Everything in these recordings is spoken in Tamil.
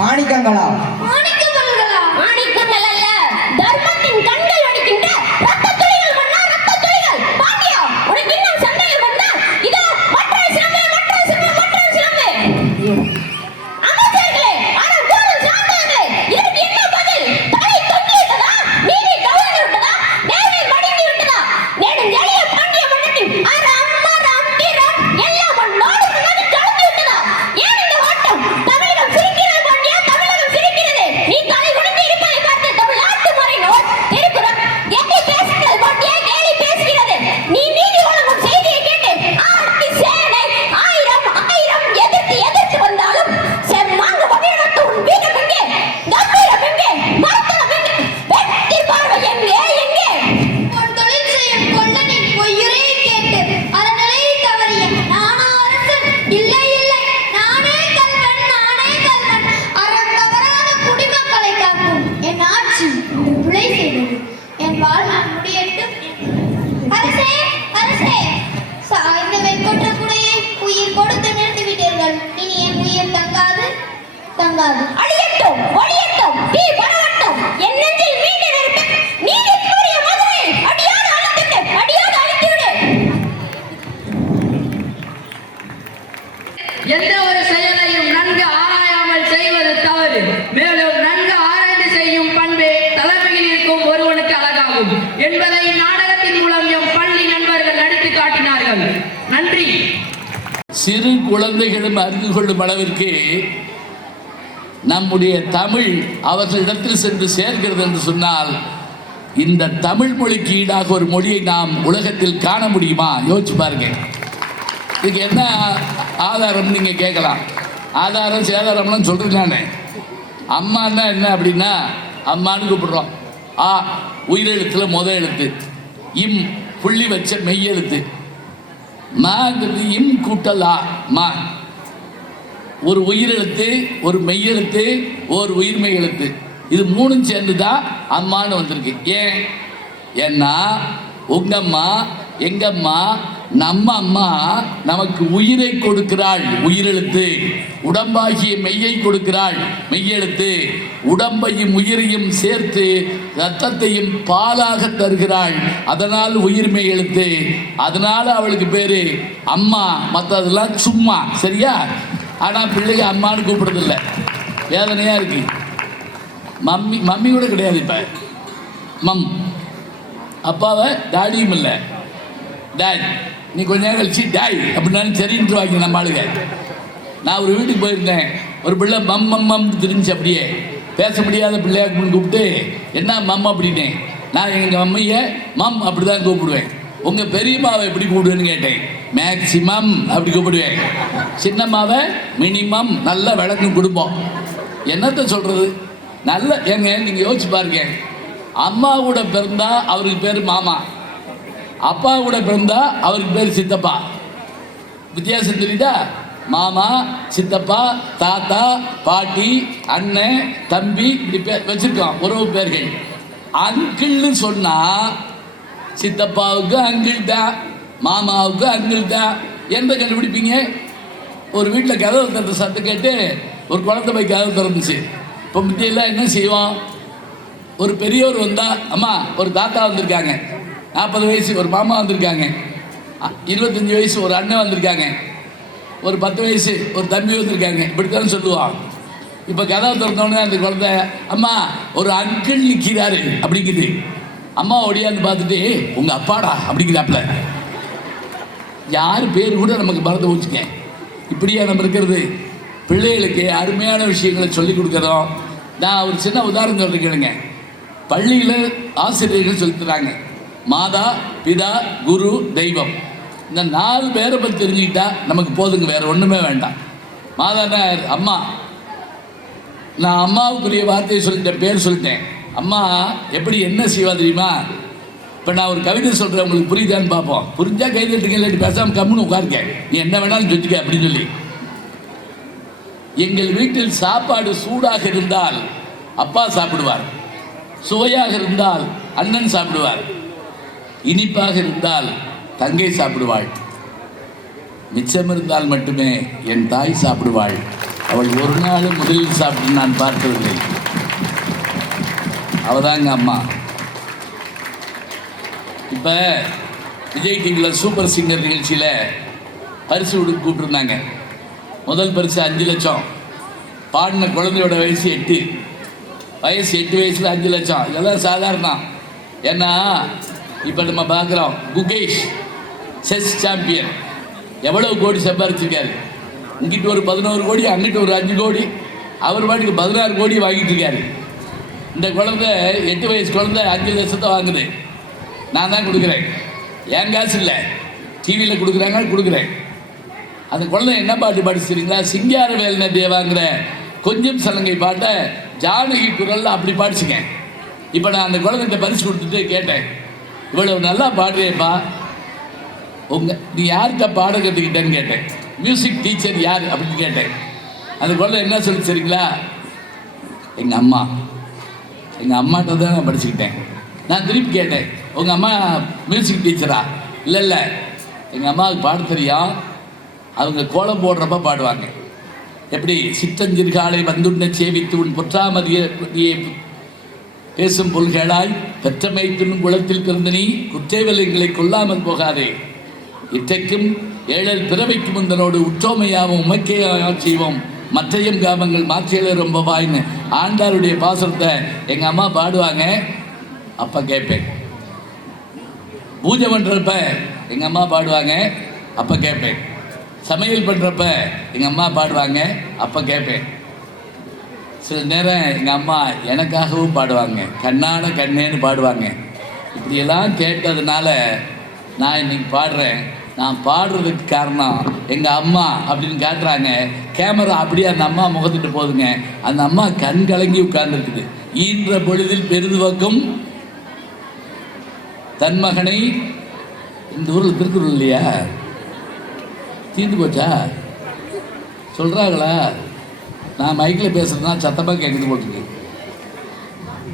மாணிக்கங்களா? சிறு குழந்தைகளும் அறிந்து கொள்ளும் அளவிற்கு நம்முடைய தமிழ் அவர்களிடத்தில் சென்று சேர்கிறது என்று சொன்னால் இந்த தமிழ் மொழிக்கு ஈடாக ஒரு மொழியை நாம் உலகத்தில் காண முடியுமா? யோசிச்சு பாருங்க. இதுக்கு என்ன ஆதாரம் நீங்கள் கேட்கலாம்? ஆதாரம் சேதாரம்லாம் சொல்கிறேன் நான். அம்மான்னா என்ன அப்படின்னா அம்மான்னு கூப்பிடுறோம். ஆ உயிரெழுத்துல முத எழுத்து. இம் புள்ளி வச்ச மெய்யெழுத்து மாங்கிறது இம் கூட்டல்? மா. ஒரு உயிரெழுத்து ஒரு மெய்யெழுத்து ஒரு உயிர்மை எழுத்து இது மூணும் சேர்ந்து தான் அம்மான்னு வந்திருக்கு. ஏன்? ஏன்னா உங்க அம்மா நம்ம அம்மா நமக்கு உயிரை கொடுக்கிறாள். உயிரெழுத்து. உடம்பாகிய மெய்யை கொடுக்கிறாள். மெய்யெழுத்து. உடம்பையும் உயிரையும் சேர்த்து ரத்தத்தையும் பாலாக தருகிறாள். அதனால் உயிர்மெய் எழுத்து அதனால அவளுக்கு பேரு அம்மா. மற்றதெல்லாம் சும்மா. சரியா? ஆனால் பிள்ளைங்க அம்மான்னு கூப்பிடுறதில்ல. வேதனையாக இருக்கு. மம்மி மம்மி கூட கிடையாது இப்போ. மம். அப்பாவை டாடியும் இல்லை. டாய் நீ கொஞ்ச நேரம் கழிச்சு டாய் அப்படின்னாலும் சரின்ட்டு வாங்க நம்ம ஆளுங்க. நான் ஒரு வீட்டுக்கு போயிருந்தேன். ஒரு பிள்ளை மம் மம் மம் தெரிஞ்சு அப்படியே பேச முடியாத பிள்ளையா கூப்பிட்டு என்ன மம்? அப்படின்னேன். நான் எங்கள் மம்மியை மம் அப்படி தான் கூப்பிடுவேன். உங்கள் பெரியம்மாவை எப்படி கூப்பிடுவேன்னு கேட்டேன். மேக்சிமம் அப்படி கூப்பிடுவேன். சின்னம்மாவை மினிமம் நல்ல விளக்கம் குடும்பம் என்னத்தை சொல்கிறது நல்ல ஏங்க நீங்கள் யோசிச்சு பாருங்க. அம்மா கூட பிறந்தா அவருக்கு பேர் மாமா. அப்பா கூட பிறந்தா அவருக்கு பேர் சித்தப்பா. வித்தியாசம் தெரியுதா மாமா சித்தப்பா தாத்தா பாட்டி அண்ணன் தம்பி இப்படி பேர் வச்சிருக்கோம் உறவு பேர்கள். அங்கிள்னு சொன்னா சித்தப்பாவுக்கு அங்கிள் தான் மாமாவுக்கு அங்கிள் தான். எந்த கண்டுபிடிப்பீங்க? ஒரு வீட்டில் கதவு திறந்த சத்தம் கேட்டு ஒரு குழந்தை போய் கதவு திறந்துச்சு. இப்போ முத்தியெல்லாம் என்ன செய்வோம்? ஒரு பெரியவர் வந்தா அம்மா ஒரு தாத்தா வந்திருக்காங்க. நாற்பது வயசு ஒரு மாமா வந்திருக்காங்க. இருபத்தஞ்சி வயசு ஒரு அண்ணன் வந்திருக்காங்க. ஒரு பத்து வயசு ஒரு தம்பி வந்திருக்காங்க. இப்படித்தான் சொல்லுவான். இப்போ கதவை திறந்தோடனே அந்த குழந்தை அம்மா ஒரு அங்கிள் நிற்கிறாரு அப்படிங்குது. அம்மா ஒடியாந்து பார்த்துட்டு உங்கள் அப்பாடா அப்படிங்கிறாப்புல. யார் பேர் கூட நமக்கு மறந்து போச்சுங்க. இப்படியா நம்ம இருக்கிறது? பிள்ளைகளுக்கு அருமையான விஷயங்களை சொல்லி கொடுக்குறோம். நான் ஒரு சின்ன உதாரணம் சொல்றேன் பள்ளியில் ஆசிரியர்கள் சொல்லித்தராங்க மாதா பிதா குரு தெய்வம். இந்த நாலு பேரை பற்றி தெரிஞ்சுக்கிட்டா நமக்கு போதுங்க வேற ஒன்றுமே வேண்டாம். மாதானா அம்மா. நான் அம்மாவுக்குரிய வார்த்தையை சொல்லிட்டேன் பேர் சொல்லிட்டேன். அம்மா எப்படி என்ன செய்வா தெரியுமா? இப்போ நான் ஒரு கவிதை சொல்கிறேன் உங்களுக்கு புரியுதான்னு பார்ப்போம். புரிஞ்சால் கை தட்டுங்க இல்லாட்டி பேசாமல் கம்முன்னு உட்காருங்க. நீ என்ன வேணாலும் சொல்லிக்க அப்படின்னு சொல்லி. எங்கள் வீட்டில் சாப்பாடு சூடாக இருந்தால் அப்பா சாப்பிடுவார். சுவையாக இருந்தால் அண்ணன் சாப்பிடுவார். இனிப்பாக இருந்தால் தங்கை சாப்பிடுவாள். மிச்சம் இருந்தால் மட்டுமே என் தாய் சாப்பிடுவாள். அவள் ஒரு நாள் முதலில் சாப்பிட்டு நான் பார்த்ததில்லை அவதாங்க அம்மா. இப்போ விஜய் டிவியில் சூப்பர் சிங்கர் நிகழ்ச்சியில் பரிசு விடு கூப்பிட்டுருந்தாங்க. முதல் பரிசு அஞ்சு லட்சம். பாடின குழந்தையோட வயசு எட்டு. வயசு எட்டு வயசில் அஞ்சு லட்சம். இதெல்லாம் சாதாரணம். ஏன்னா இப்போ நம்ம பார்க்குறோம் குகேஷ் செஸ் சாம்பியன் எவ்வளோ கோடி சம்பாரிச்சிருக்காரு? இங்கிட்டு ஒரு பதினோரு கோடி அங்கிட்டு ஒரு அஞ்சு கோடி. அவர் பாட்டுக்கு பதினாறு கோடி வாங்கிட்டு இருக்காரு. இந்த குழந்தை எட்டு வயசு குழந்தை அஞ்சு லட்சத்தை வாங்குது. நான் தான் கொடுக்குறேன். என் காசு இல்லை? டிவியில் கொடுக்குறாங்க கொடுக்குறேன். அந்த குழந்தை என்ன பாட்டு படிச்சிருங்களா சிங்கார வேலன தேவாங்கிற கொஞ்சம் சலங்கை பாட்டை ஜானகி குரலில் அப்படி பாடிச்சுங்க இப்போ நான் அந்த குழந்தைகிட்ட பரிசு கொடுத்துட்டு கேட்டேன். இவ்வளவு நல்லா பாடுறியேப்பா. உங்க நீ யார்கிட்ட பாட கற்றுக்கிட்டேன்னு கேட்டேன். மியூசிக் டீச்சர் யார் அப்படின்னு கேட்டேன். அந்த குழந்தை என்ன சொல்லி சரிங்களா? எங்கள் அம்மா. எங்கள் அம்மாட்ட தான் நான் படிச்சுக்கிட்டேன். நான் திருப்பி கேட்டேன் உங்கள் அம்மா மியூசிக் டீச்சரா இல்லை இல்லை. எங்கள் அம்மாவுக்கு பாட தெரியும். அவங்க கோலம் போடுறப்ப பாடுவாங்க. எப்படி சிற்றஞ்சிறுகாலை வந்துண்ண சேவித்து உன் பொற்றாமதியை பேசும் பொல்களாய் பெற்றமை துண்ணும் குளத்தில் பிறந்த நீ குற்றேவலங்களை கொல்லாமல் போகாதே. இற்றைக்கும் ஏழல் பிறவைக்கு முந்தனோடு உற்றோமையாவும் உமைக்கே செய்வோம் மற்றையும் காமங்கள் மாற்றியல ரொம்ப வாயின்னு ஆண்டாருடைய பாசனத்தை எங்கள் அம்மா பாடுவாங்க. அப்போ கேட்பேன் பூஜை பண்ணுறப்ப எங்கள் அம்மா பாடுவாங்க. அப்போ கேட்பேன் சமையல் பண்ணுறப்ப எங்கள் அம்மா பாடுவாங்க. அப்போ கேட்பேன் சில நேரம் எங்கள் அம்மா எனக்காகவும் பாடுவாங்க. கண்ணான கண்ணேன்னு பாடுவாங்க. இப்படியெல்லாம் கேட்டதுனால நான் இன்னைக்கு பாடுறேன். நான் பாடுறதுக்கு காரணம் எங்கள் அம்மா அப்படின்னு காட்டுறாங்க. கேமரா அப்படியே அந்த அம்மா முகத்துட்டு போகுதுங்க அந்த அம்மா கண் கலங்கி உட்கார்ந்துருக்குது. ஈன்ற பொழுதில் பெருதுவக்கும் தன் மகனை இந்த ஊரில் திருக்குறள் இல்லையா? தீர்ந்து போச்சா? சொல்கிறாங்களா நான் மைக்கில் பேசுகிறதுனா சத்தமாக கேட்குது போட்டுருக்கு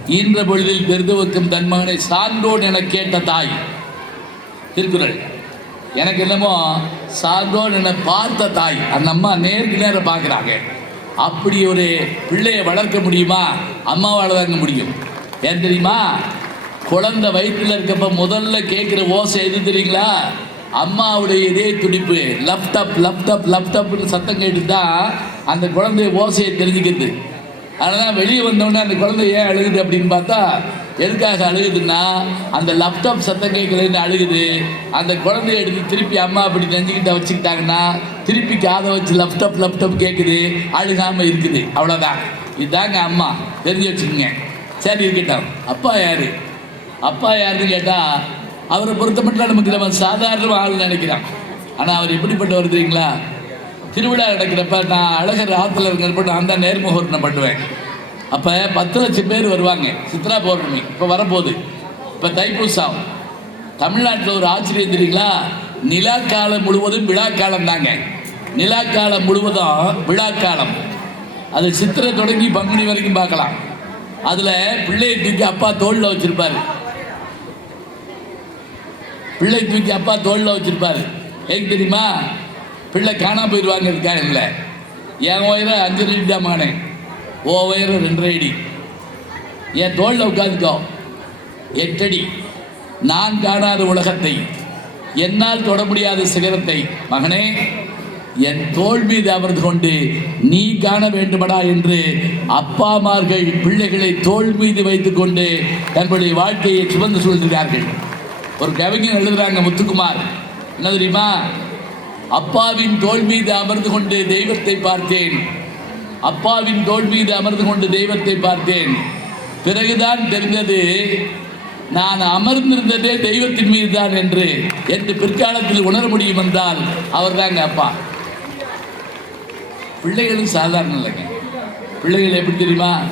ஈன்ற பொழுதில் பெருதுவக்கும் தன் மகனை சான்றோன் என கேட்ட தாய். திருக்குறள். எனக்கு என்னமோ சான்றோன் என பார்த்த தாய். அந்த அம்மா நேருக்கு நேரம் பார்க்குறாங்க. அப்படி ஒரு பிள்ளையை வளர்க்க முடியுமா? அம்மாவால் தாங்க முடியும். ஏன் தெரியுமா? குழந்தை வயிற்றில் இருக்கப்ப முதல்ல கேட்குற ஓசை எது தெரியுங்களா? அம்மாவுடைய இதே துடிப்பு. லப்டப் லப்டப் லப்டப்னு சத்தம் கேட்டு தான் அந்த குழந்தைய ஓசையை தெரிஞ்சுக்கிறது. அதனால் வெளியே வந்தோடனே அந்த குழந்தை ஏன் அழுகுது அப்படின்னு பார்த்தா எதுக்காக அழுகுதுன்னா அந்த லேப்டாப் சத்தம் கேட்கலன்னு அழுகுது? அந்த குழந்தைய எடுத்து திருப்பி அம்மா அப்படி நெஞ்சுக்கிட்ட வச்சுக்கிட்டாங்கன்னா திருப்பி காதை வச்சு லேப்டாப் லேப்டாப் கேட்குது அழுகாமல் இருக்குது. அவ்வளோதான் இதுதாங்க அம்மா. தெரிஞ்சு வச்சுக்கோங்க. சரி இருக்கட்டும். அப்பா யார்? அப்பா யாருன்னு கேட்டால் அவரை பொறுத்த மட்டும் நமக்கு நம்ம சாதாரண ஆள் நினைக்கிறான். ஆனால் அவர் எப்படிப்பட்டவர் தெரியுங்களா? திருவிழா நடக்கிறப்ப நான் அழகர் ஆற்றுல இருக்கிறப்ப நான் தான் நேர்முகூர்த்தம் பண்ணுவேன். அப்போ பத்து லட்சம் பேர் வருவாங்க. சித்ரா பௌர்ணமி. இப்போ வரப்போகுது. இப்போ தைப்பூசம். தமிழ்நாட்டில் ஒரு ஆச்சரியம் தெரியுங்களா? நிலா காலம் முழுவதும் விழா காலம் தாங்க. நிலா காலம் முழுவதும் விழா காலம். அது சித்திரை தொடங்கி பங்குனி வரைக்கும் பார்க்கலாம். அதில் பிள்ளையை தூக்கி அப்பா தோளில் வச்சிருப்பாரு. பிள்ளை தூக்கி அப்பா தோளில் வச்சிருப்பாரு. ஏன் தெரியுமா? பிள்ளை காணாம போயிடுவாங்க இல்லை என் உயரம் அஞ்சு அடி தான் மகனே ஓ உயரம் ரெண்டரை அடி என் தோளில் உட்காந்துக்கோ. எட்டடி. நான் காணாத உலகத்தை. என்னால் தொட முடியாத சிகரத்தை. மகனே என் தோள் மீது அமர்ந்து கொண்டு நீ காண வேண்டுமடா என்று அப்பாமார்கள் பிள்ளைகளை தோள் மீது வைத்துக்கொண்டு தன்னுடைய வாழ்க்கையை சுமந்து சொல்கிறார்கள் ஒரு கவிஞர் எழுதுறாங்க முத்துக்குமார். என்ன தெரியுமா? அப்பாவின் தோல் மீது அமர்ந்து கொண்டு தெய்வத்தை பார்த்தேன். அப்பாவின் தோல் மீது அமர்ந்து கொண்டு தெய்வத்தை பார்த்தேன். பிறகுதான் தெரிந்தது நான் அமர்ந்திருந்ததே தெய்வத்தின் மீது தான் என்று. என்று பிற்காலத்தில் உணர முடியும் என்றால் அவர்தாங்க அப்பா. பிள்ளைகளும் சாதாரண இல்லைங்க. பிள்ளைகள் எப்படி தெரியுமா?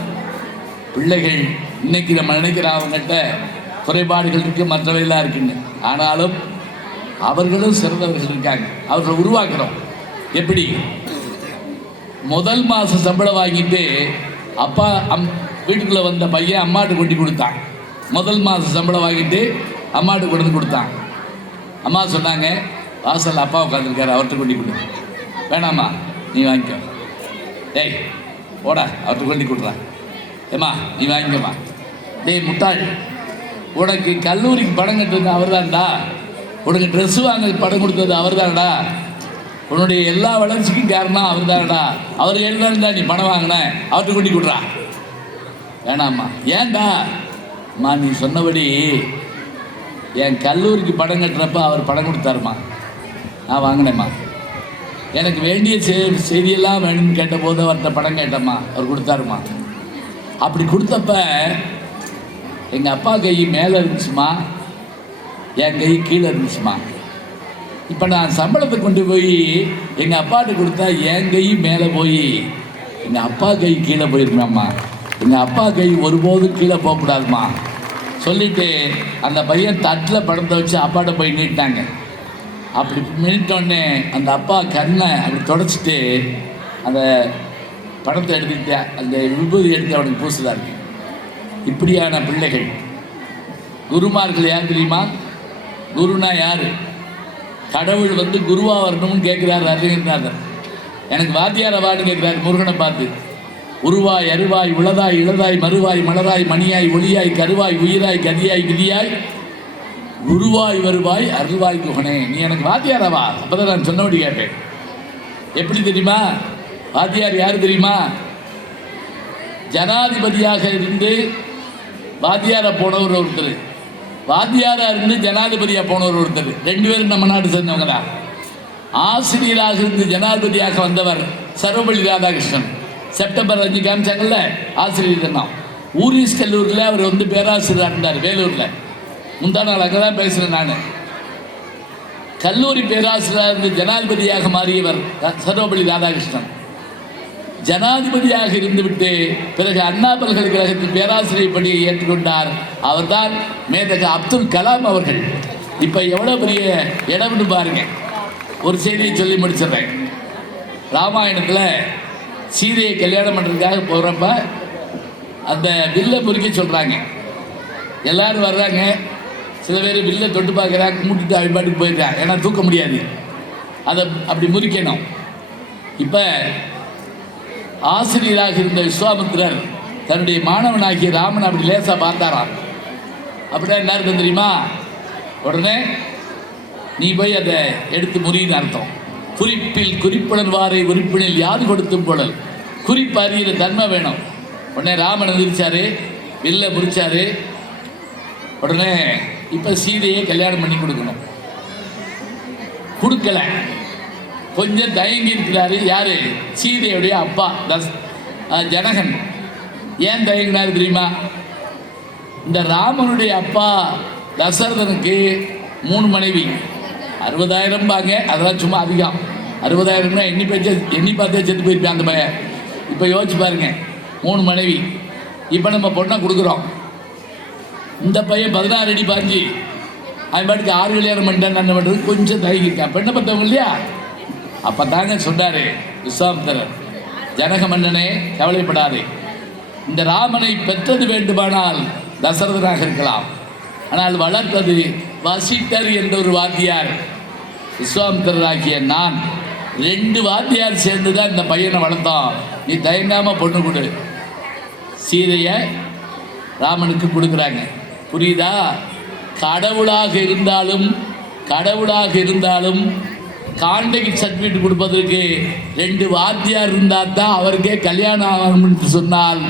பிள்ளைகள் இன்னைக்கு நம்ம நினைக்கிற அவங்ககிட்ட குறைபாடுகள் இருக்கு மற்றவையெல்லாம் இருக்குன்னு. ஆனாலும் அவர்களும் சிறந்தவர்கள் இருக்காங்க. அவர்களை உருவாக்குறோம் எப்படி? முதல் மாதம் சம்பளம் வாங்கிட்டு அப்பா அம் வீட்டுக்குள்ளே வந்த பையன் அம்மாட்டு கொட்டி கொடுத்தான். முதல் மாதம் சம்பளம் வாங்கிட்டு அம்மாட்டு கொண்டு வந்து கொடுத்தான். அம்மா சொன்னாங்க வாசல் அப்பா உட்காந்துருக்காரு அவர்கிட்ட கொண்டு கொடு. வேணாம்மா நீ வாங்கிக்கோ. டேய் ஓடா அவர்கிட்ட கொண்டு கொடுறான் ஏம்மா நீ வாங்கிக்கோமா டேய் முட்டாள் உனக்கு கல்லூரிக்கு பணம் கட்டுறது அவர் தான்டா உனக்கு ட்ரெஸ் வாங்க படம் கொடுத்தது அவர் தானடா உன்னுடைய எல்லா வளர்ச்சிக்கும் காரணம் அவர் தானடா அவர் எழுதாண்டா நீ பணம் வாங்கின. அவர்கிட்ட கொண்டு கொடுறா. வேணாம்மா. ஏண்டா அம்மா நீ சொன்னபடி என் கல்லூரிக்கு படம் கட்டுறப்ப அவர் படம் கொடுத்தாருமா. நான் வாங்கினேம்மா. எனக்கு வேண்டிய செ- செய்தியெல்லாம் வேணும்னு கேட்டபோது அவர்கிட்ட படம் கேட்டம்மா. அவர் கொடுத்தாருமா. அப்படி கொடுத்தப்ப எங்கள் அப்பா கை மேலே இருந்துச்சுமா என் கை கீழே இருந்துச்சுமா இப்போ நான் சம்பளத்தை கொண்டு போய் எங்கள் அப்பாட்ட கொடுத்தா என் கை மேலே போய் எங்கள் அப்பா கை கீழே போயிருமாம்மா எங்கள் அப்பா கை ஒருபோதும் கீழே போகக்கூடாதும்மா சொல்லிட்டு அந்த பையன் தட்டில் படத்தை வச்சு அப்பாட்ட போய் நீட்டாங்க அப்படி நீட்டோடனே அந்த அப்பா கண்ணை அப்படி தொடச்சிட்டு அந்த படத்தை எடுத்துக்கிட்டு அந்த விபூதி எடுத்து அவனுக்கு பூசுதாங்க இப்படியான பிள்ளைகள். குருமார்கள் யார் தெரியுமா? குருனா யார்? கடவுள் வந்து குருவா வரணும்னு கேட்குறாரு அறிஞர்நாதர் எனக்கு வாத்தியார் அவார்டு கேட்குறாரு முருகனை பார்த்து. உருவாய் அருவாய் உளதாய் இளதாய் மறுவாய் மலராய் மணியாய் ஒளியாய் கருவாய் உயிராய் கதியாய் விதியாய் உருவாய் வருவாய் அருள்வாய் குகனே. நீ எனக்கு வாத்தியாரவா அப்பதான் நான் சொன்னபடி கேட்டேன். எப்படி தெரியுமா? வாத்தியார் யார் தெரியுமா? ஜனாதிபதியாக இருந்து வாத்தியாரை போனவர் ஒருத்தர். வாத்தியாரா இருந்து ஜனாதிபதியா போனவர் ஒருத்தர். ரெண்டு பேரும் நம்ம நாடு சேர்ந்தவங்க தான் ஆசிரியராக இருந்து ஜனாதிபதியாக வந்தவர் சர்வபள்ளி ராதாகிருஷ்ணன். செப்டம்பர் அஞ்சு காமிச்சாங்கல்ல ஆசிரியர் தினம். ஊரிஸ் கல்லூரியில் அவர் வந்து பேராசிரியராக இருந்தார் வேலூரில். முந்தா நாள் அங்கே தான் பேசுகிறேன் நான். கல்லூரி பேராசிரியராக இருந்து ஜனாதிபதியாக மாறியவர் சர்வபள்ளி ராதாகிருஷ்ணன். ஜனாதிபதியாக இருந்துவிட்டு பிறகு அண்ணா பல்கலைக்கழகத்தின் பேராசிரியர் பணியை ஏற்றுக்கொண்டார். அவர்தான் மேதக அப்துல் கலாம் அவர்கள். இப்போ எவ்வளோ பெரிய இடம்னு பாருங்க. ஒரு செய்தியை சொல்லி முடிச்சிடுறேன். ராமாயணத்தில் சீதையை கல்யாணம் பண்ணுறதுக்காக போகிறப்ப அந்த வில்லை பொறிக்க சொல்கிறாங்க எல்லாரும் வர்றாங்க. சில பேர் வில்லை தொட்டு பார்க்குறாங்க மூட்டிட்டு அவன் பாட்டுக்கு போயிடுறான். ஏன்னா தூக்க முடியாது. அதை அப்படி முறிக்கணும். இப்போ ஆசிரியராக இருந்த விஸ்வாமித்திரர் தன்னுடைய மாணவனாகிய ராமன் அப்படி லேசா பார்த்தாராம். அப்படின்னா என்ன இருக்கும் தெரியுமா? உடனே நீ போய் அதை எடுத்து முறின்னு அர்த்தம். குறிப்பில் குறிப்புணர்வாரை உறுப்பினில் யாது கொடுத்தும் போடல் குறிப்பு அறிகிற தன்மை வேணும். உடனே ராமன் எந்திரிச்சாரு வில்ல முறிச்சாரு. உடனே இப்போ சீதையை கல்யாணம் பண்ணி கொடுக்கணும். கொடுக்கல. கொஞ்சம் தயங்கி இருக்கிறாரு. யாரு? சீதையுடைய அப்பா. தஸ் ஜனகன். ஏன் தயங்கினாரு தெரியுமா? இந்த ராமனுடைய அப்பா தசரதனுக்கு மூணு மனைவி. அறுபதாயிரம் பாங்க. அதெல்லாம் சும்மா அதிகம். அறுபதாயிரம்னா எண்ணி பேச்ச எண்ணி பார்த்தே செத்து போயிருப்பேன் அந்த பையன். இப்போ யோசிச்சு பாருங்க. மூணு மனைவி. இப்போ நம்ம பொண்ணை கொடுக்குறோம். இந்த பையன் பதினாறு அடி பாஞ்சு. அது பாட்டுக்கு ஆறு கல்யாணம் பண்ணிட்டேன் என்ன பண்ணுறது கொஞ்சம் தயங்கிருக்கான் பெண்ணை பார்த்தவங்க இல்லையா? அப்போ தாங்க சொன்னாரு விஸ்வாமித்திரர். ஜனக மன்னனே கவலைப்படாதே. இந்த ராமனை பெற்றது வேண்டுமானால் தசரதனாக இருக்கலாம். ஆனால் வளர்த்தது வசித்தர் என்ற ஒரு வாத்தியார். விஸ்வாமித்திரராகிய நான் ரெண்டு வாத்தியார் சேர்ந்து தான் இந்த பையனை வளர்த்தோம். நீ தயங்காம பொண்ணு கொடு. சீதையை ராமனுக்கு கொடுக்குறாங்க. புரியுதா? கடவுளாக இருந்தாலும் கடவுளாக இருந்தாலும் காண்டகிட் சர்டிஃபிகேட் கொடுப்பதற்கு ரெண்டு வாத்தியார் இருந்தால் தான் அவருக்கே கல்யாணம் ஆகணும் என்று சொன்னால்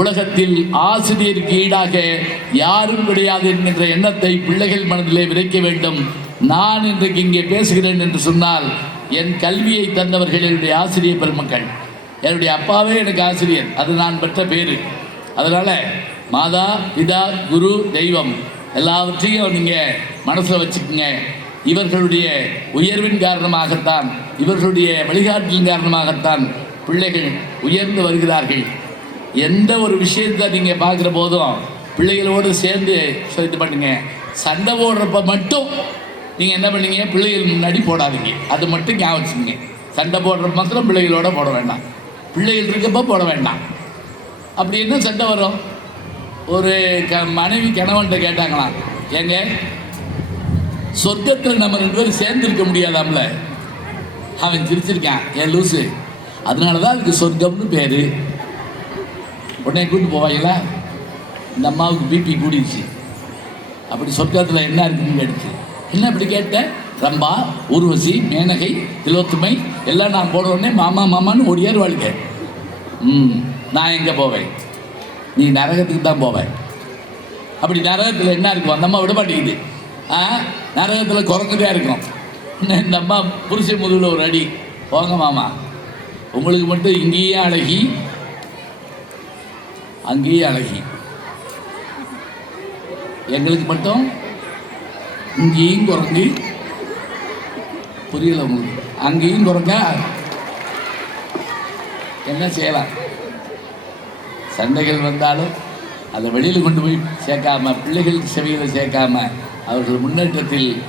உலகத்தில் ஆசிரியருக்கு ஈடாக யாரும் கிடையாது என்கின்ற எண்ணத்தை பிள்ளைகள் மனதிலே விதைக்க வேண்டும். நான் இன்றைக்கு இங்கே பேசுகிறேன் என்று சொன்னால் என் கல்வியை தந்தவர்கள் என்னுடைய ஆசிரியர் பெருமக்கள். என்னுடைய அப்பாவே எனக்கு ஆசிரியர். அது நான் பெற்ற பேரு. அதனால மாதா பிதா குரு தெய்வம் எல்லாவற்றையும் நீங்கள் மனசில் வச்சுக்கோங்க. இவர்களுடைய உயர்வின் காரணமாகத்தான் இவர்களுடைய வழிகாட்டலின் காரணமாகத்தான் பிள்ளைகள் உயர்ந்து வருகிறார்கள். எந்த ஒரு விஷயத்தை நீங்கள் பார்க்குற போதும் பிள்ளைகளோடு சேர்ந்து so இது பண்ணுங்க. சண்டை போடுறப்ப மட்டும் நீங்கள் என்ன பண்ணீங்க? பிள்ளைகள் முன்னாடி போடாதீங்க. அது மட்டும் ஞாபகம் சண்டை போடுற மாத்திரம் பிள்ளைகளோட போட வேண்டாம். பிள்ளைகள் இருக்கப்போ போட வேண்டாம். அப்படி என்ன சண்டை வரும்? ஒரு க மனைவி கணவன்கிட்ட கேட்டாங்களாம் ஏங்க சொர்க்கத்தில் நம்ம ரெண்டு பேரும் சேர்ந்துருக்க முடியாதாம்ல? அவன் சிரிச்சிருக்கான். ஏன் லூசு? அதனால தான் அதுக்கு சொர்க்கம்னு பேர். உடனே கூட்டு போவாங்களா? இந்த அம்மாவுக்கு பிபி கூடிடுச்சு. அப்படி சொர்க்கத்தில் என்ன இருக்குன்னு கேட்டுச்சு. என்ன அப்படி கேட்ட? ரம்பா ஊர்வசி மேனகை திலோத்துமை எல்லாம் நான் போன உடனே மாமா மாமான்னு ஓடியார் வாழ்க்கை. ம் நான் எங்கே போவேன்? நீ நரகத்துக்கு தான் போவேன் அப்படி நரகத்தில் என்ன இருக்கும் அந்த அம்மா விட மாட்டேங்குது ஆ நரகத்தில் குரங்குதான் இருக்கும். இந்த அம்மா புருஷன் முதுகில் ஒரு அடி. போங்க மாமா. உங்களுக்கு மட்டும் இங்கேயே அழகி அங்கேயே அழகி. எங்களுக்கு மட்டும் இங்கேயும் குரங்கு புரியல உங்களுக்கு. அங்கேயும் குரங்கா என்ன செய்யலாம் சண்டைகள் வந்தாலும் அதை வெளியில் கொண்டு போய் சேர்க்காம பிள்ளைகளுக்கு செவியில் சேர்க்காம அவர்கள் முன்னேற்றத்தில்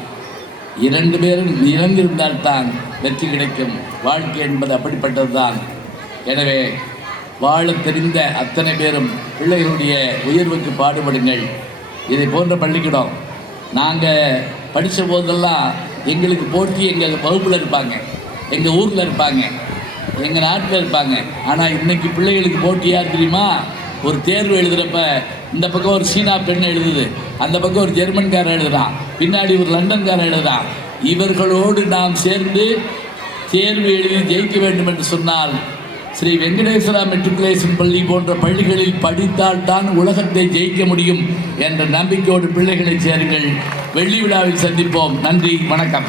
இரண்டு பேரும் இறந்திருந்தால்தான் வெற்றி கிடைக்கும். வாழ்க்கை என்பது அப்படிப்பட்டது தான் எனவே வாழத் தெரிந்த அத்தனை பேரும் பிள்ளைகளுடைய உயர்வுக்கு பாடுபடுங்கள். இதை போன்ற பள்ளிக்கூடம் நாங்கள் படித்த போதெல்லாம் எங்களுக்கு போட்டி எங்கள் வகுப்பில் இருப்பாங்க. எங்கள் ஊரில் இருப்பாங்க. எங்கள் நாட்டில் இருப்பாங்க. ஆனால் இன்றைக்கி பிள்ளைகளுக்கு போட்டி யார் தெரியுமா? ஒரு தேர்வு எழுதுகிறப்ப இந்த பக்கம் ஒரு சீனா பெண் எழுதுது. அந்த பக்கம் ஒரு ஜெர்மன்காரன் எழுதுறான். பின்னாடி ஒரு லண்டன்காரன் எழுதுறான். இவர்களோடு நாம் சேர்ந்து தேர்வு எழுதி ஜெயிக்க வேண்டும் என்று சொன்னால் ஸ்ரீ வெங்கடேஸ்வரா மெட்ரிகுலேஷன் பள்ளி போன்ற பள்ளிகளில் படித்தால் தான் உலகத்தை ஜெயிக்க முடியும் என்ற நம்பிக்கையோடு பிள்ளைகளை சேருங்கள். வெள்ளி விழாவில் சந்திப்போம். நன்றி. வணக்கம்.